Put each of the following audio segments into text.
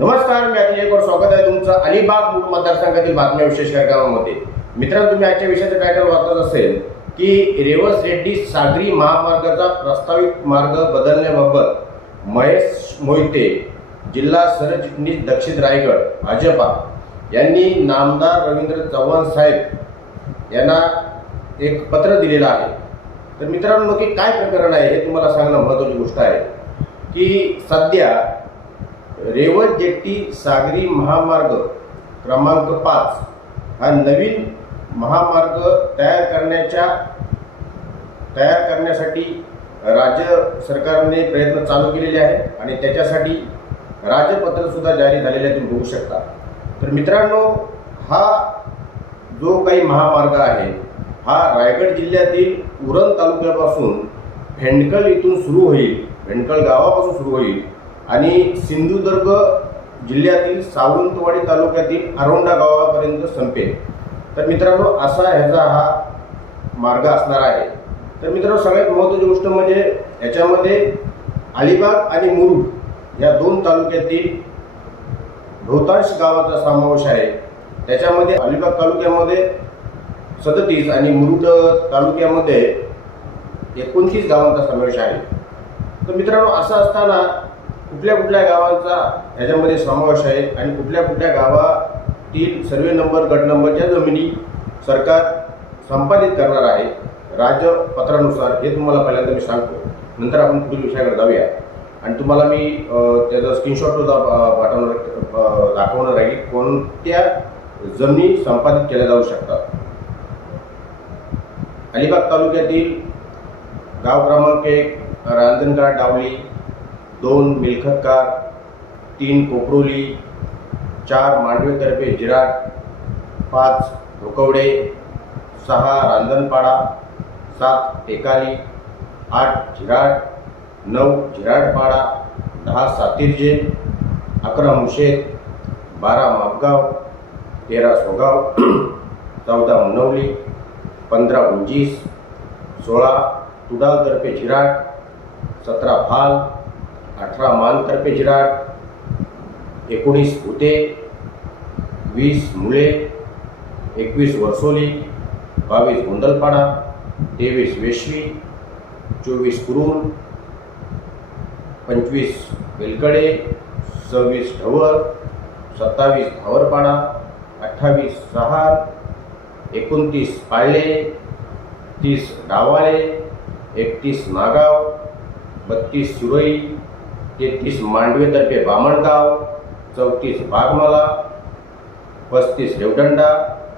नमस्कार, मी अतिशय स्वागत आहे तुमचं अलिबाग मूळ मतदारसंघातील बातम्या विशेष कार्यक्रमामध्ये। मित्रांनो, तुम्ही आजच्या विषयाचं टायटल वाचत असेल की रेवस रेड्डी सागरी महामार्गाचा प्रस्तावित मार्ग बदलण्याबाबत महेश मोहिते, जिल्हा सरचिटणीस दक्षिण रायगड भाजपा यांनी नामदार रवींद्र चव्हाण साहेब यांना एक पत्र दिलेलं आहे। तर मित्रांनो, की काय प्रकरण आहे हे तुम्हाला सांगणं महत्त्वाची गोष्ट आहे की सध्या रेवस जेट्टी सागरी महामार्ग क्रमांक 5 हा नवीन महामार्ग तयार करण्यासाठी राज्य सरकारने प्रयत्न चालू केलेले आहेत आणि त्याच्यासाठी राजपत्र सुद्धा जारी झालेले आहे, तुम्ही बघू शकता। तर मित्रांनो, हा जो काही महामार्ग आहे हा रायगड जिल्ह्यातील उरण तालुक्यापासून भेंडकल इथून सुरू होईल, भेंडकल गावापासून सुरू होईल आणि सिंधुदुर्ग जिल्ह्यातील सावंतवाडी तालुक्यातील आरोंडा गावापर्यंत संपेल। तर मित्रांनो, असा ह्याचा हा मार्ग असणार आहे। तर मित्रांनो, सगळ्यात महत्त्वाची गोष्ट म्हणजे याच्यामध्ये अलिबाग आणि मुरुड या दोन तालुक्यातील बहुतांश गावाचा समावेश आहे। त्याच्यामध्ये अलिबाग तालुक्यामध्ये 37 आणि मुरुड तालुक्यामध्ये 29 गावांचा समावेश आहे। तर मित्रांनो, असं असताना कुठल्या गावांचा ह्याच्यामध्ये समावेश आहे आणि कुठल्या गावातील सर्वे नंबर गट नंबरच्या जमिनी सरकार संपादित करणार आहे राजपत्रानुसार, हे तुम्हाला पहिल्यांदा मी सांगतो। नंतर आपण पुढील विषयाकडे जाऊया आणि तुम्हाला मी त्याचा स्क्रीनशॉट सुद्धा दाखवणार आहे की कोणत्या जमिनी संपादित केल्या जाऊ शकतात। अलिबाग तालुक्यातील गाव क्रमांक 1 रांजणगाव डावली, 2 मिलखतकार, 3 कोपरोली, 4 मांडवेतर्फे जिराट, 5 धोकवडे, 6 रांजणपाडा, 7 टेकाली, 8 जिराट, 9 जिराटपाडा, 10 सातिर्जे, 11 मुशेत, 12 मापगाव, 13 सोगाव, 14 मुनवली, 15 उंजीस, 16 तुडावतर्फे जिराट, 17 फाल, 18 मानतर्फे जिराट, 19 भुते, 20 मुळे, 21 वर्सोली, 22 गोंदलपाडा, 23 वेशवी, 24 कुरुल, 25 वेलकडे, 26 ढवळ, 27 धावरपाडा, 28 सहार, 29 पाळले, 30 डावाळे, 31 नागाव, 32 सुरई, 33 मांडवेतर्फे बामणगाव, 34 बागमाला, 35 रेवदंडा,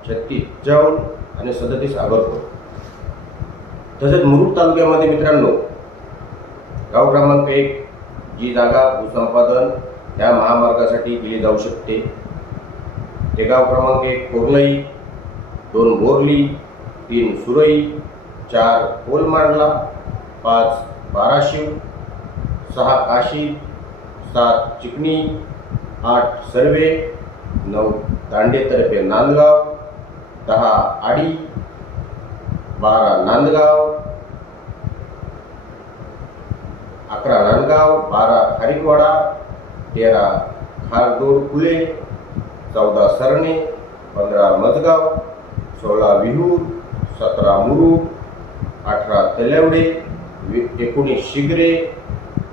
36 जौल आणि 37 आगरपूर। तसेच मुरुड तालुक्यामध्ये मित्रांनो, गाव क्रमांक 1 जी जागा भूसंपादन ह्या महामार्गासाठी दिली जाऊ शकते ते गाव क्रमांक 1 कोरलई, 2 बोरली, 3 सुरई, 4 कोलमांडला, 5 बाराशिव, 6 काशी, 7 चिकणी, 8 सर्वे, 9 दांडेतर्फे नांदगाव, 10 आडी, 12 नांदगाव, 11 नांदगाव, 12 खारीकवाडा, 13 खारदोड कुले, 14 सरणे, 15 मजगाव, 16 विहूर, 17 मुरुड, 18 तलेवडे, 19 शिगरे,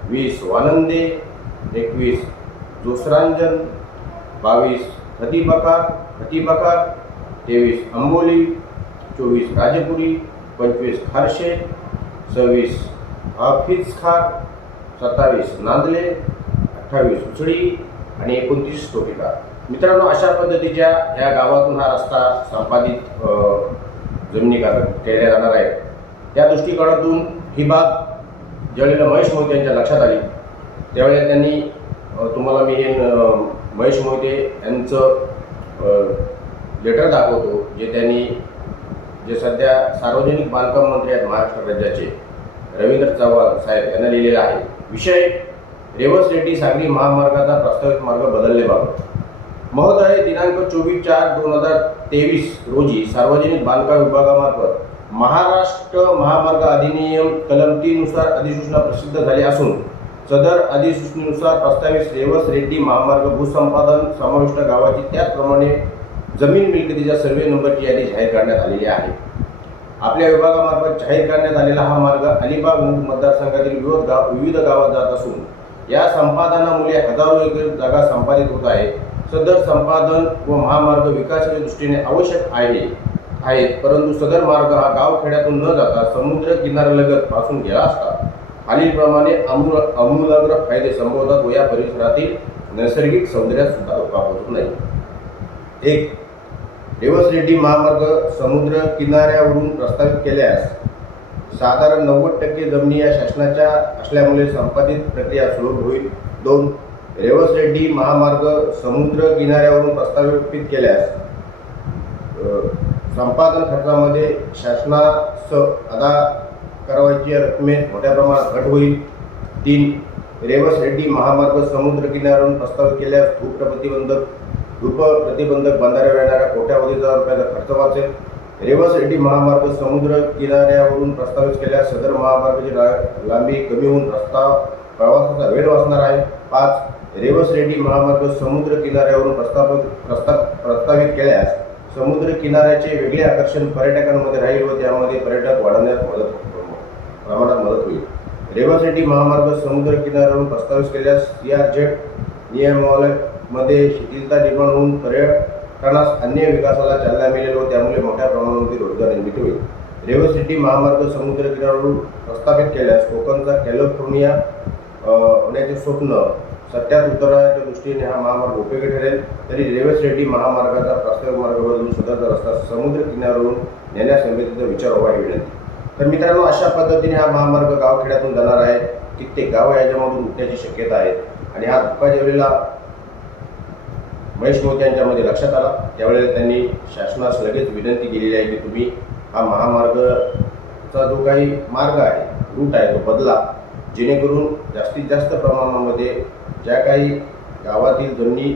20 वानंदे, 21 जोसरांजन, 22 खतीबकार, 23 अंबोली, 24 राजपुरी, 25 खारशे, 26 हाफिज खार, 27 नांदले, 28 उचडी आणि 29 टोकेकार। मित्रांनो, अशा पद्धतीच्या या गावातून हा रस्ता संपादित जमिनी केल्या जाणार आहे। त्या दृष्टिकोनातून ही बाब ज्यावेळेला महेश मोहिते यांच्या लक्षात आली त्यावेळेला त्यांनी तुम्हाला मी हे महेश मोहिते यांचं लेटर दाखवतो, जे सध्या सार्वजनिक बांधकाम मंत्री आहेत महाराष्ट्र राज्याचे रवींद्र चव्हाण साहेब यांना लिहिलेला आहे। विषय रेवस रेड्डी सागरी महामार्गाचा प्रस्तावित मार्ग बदलण्याबाबत। महोदय, दिनांक 24/4/2023 रोजी सार्वजनिक बांधकाम विभागामार्फत महाराष्ट्र महामार्ग अधिनियम कलम 3 नुसार अधिसूचना प्रसिद्ध झाली असून सदर अधिसूचनेनुसार प्रस्तावित रेवस रेड्डी महामार्ग भूसंपादन समाविष्ट गावाची त्याचप्रमाणे जमीन मिळकतीच्या सर्वे नंबरची यादी जाहीर करण्यात आलेली आहे. आपल्या विभागामार्फत जाहीर करण्यात आलेला हा मार्ग अलिबाग मतदारसंघातील विविध गावात जात असून या संपादनामुळे हजारो एकर जागा संपादित होत आहे. सदर संपादन व महामार्ग विकासाच्या दृष्टीने आवश्यक आहेत, परंतु सदर मार्ग हा गावखेड्यातून न जाता समुद्र किनाऱ्यालगत पासून गेला असता खालीलप्रमाणे आमूलाग्र फायदे संभवतात व या परिसरातील नैसर्गिक सौंदर्यात सुद्धा धोका पोहोचत नाही. 1. रेवस रेड्डी महामार्ग समुद्र किनाऱ्यावरून प्रस्तावित केल्यास साधारण 90% जमिनी या शासनाच्या असल्यामुळे संपादित प्रक्रिया सुलभ होईल. 2. रेवस रेड्डी महामार्ग समुद्र किनाऱ्यावरून प्रस्तावित केल्यास संपादन खर्चामध्ये शासनास अदा करावयाच्या रकमेत मोठ्या प्रमाणात घट होईल. 3. रेवस रेड्डी महामार्ग समुद्र किनाऱ्यावरून प्रस्तावित केल्यास धूप प्रतिबंधक बंधाऱ्यावर येणाऱ्या कोट्यावधीचा रुपयाचा खर्च वाचेल. रेवस रेड्डी महामार्ग समुद्र किनाऱ्यावरून प्रस्तावित केल्यास सदर महामार्गाची लांबी कमी होऊन प्रवासाचा वेळ वाचणार आहे. 5. रेवस रेड्डी महामार्ग समुद्र किनाऱ्यावरून प्रस्तावित केल्यास समुद्र किनाऱ्याचे वेगळे आकर्षण पर्यटकांमध्ये राहील व त्यामध्ये पर्यटक वाढवण्यास प्रमाणात मदत होईल. रेवस रेड्डी महामार्ग समुद्र किनाऱ्यावरून प्रस्तावित केल्यास CRZ नियमावलीमध्ये शिथिलता निर्माण होऊन पर्यटनास अन्य विकासाला चालना मिळेल व त्यामुळे मोठ्या प्रमाणामध्ये रोजगार निर्मिती होईल. रेवस रेड्डी महामार्ग समुद्र किनाऱ्यावरून प्रस्तावित केल्यास कोकणचा कॅलिफोर्निया होण्याचे स्वप्न सत्यात उतरण्याच्या दृष्टीने हा महामार्ग उपयोगी ठरेल. तरी रेवस रेड्डी महामार्गाचा प्रस्तावित मार्ग बदलून सदरचा रस्ता समुद्र किनाऱ्यावरून नेण्यासंबंधीचा विचार व्हावा ही विनंती. तर मित्रांनो, अशा पद्धतीने हा महामार्ग गावखेड्यातून जाणार आहे. कित्येक गावं याच्यामधून उठण्याची शक्यता आहे आणि हा धोका ज्यावेळेला महेश मोते यांच्यामध्ये लक्षात आला त्यावेळेला त्यांनी शासनास लगेच विनंती केलेली आहे की तुम्ही हा महामार्गचा जो काही मार्ग आहे, रूट आहे, तो बदला, जेणेकरून जास्तीत जास्त प्रमाणामध्ये ज्या काही गावातील जमिनी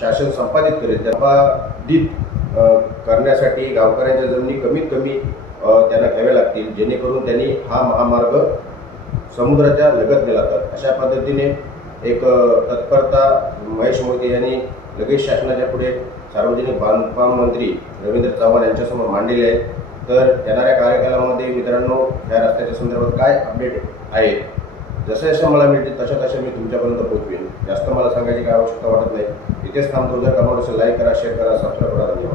शासन संपादित करेल त्या संपादित करण्यासाठी गावकऱ्यांच्या जमिनी कमीत कमी त्यांना घ्याव्या लागतील, जेणेकरून त्यांनी हा महामार्ग समुद्राच्या लगत नेला. तर अशा पद्धतीने एक तत्परता महेश मोते यांनी लगेच शासनाच्या पुढे सार्वजनिक बांधकाम मंत्री रवींद्र चव्हाण यांच्यासमोर मांडलेले आहे. तर येणाऱ्या कार्यकालामध्ये मित्रांनो या रस्त्याच्या संदर्भात काय अपडेट आहे, जसं मला मिळतील तशा मी तुमच्यापर्यंत पोहोचवेन. जास्त मला सांगायची काय आवश्यकता वाटत नाही. इथेच थांबतो. जर कमेंट असेल लाईक करा, शेअर करा, सबस्क्राईब करा. धन्यवाद.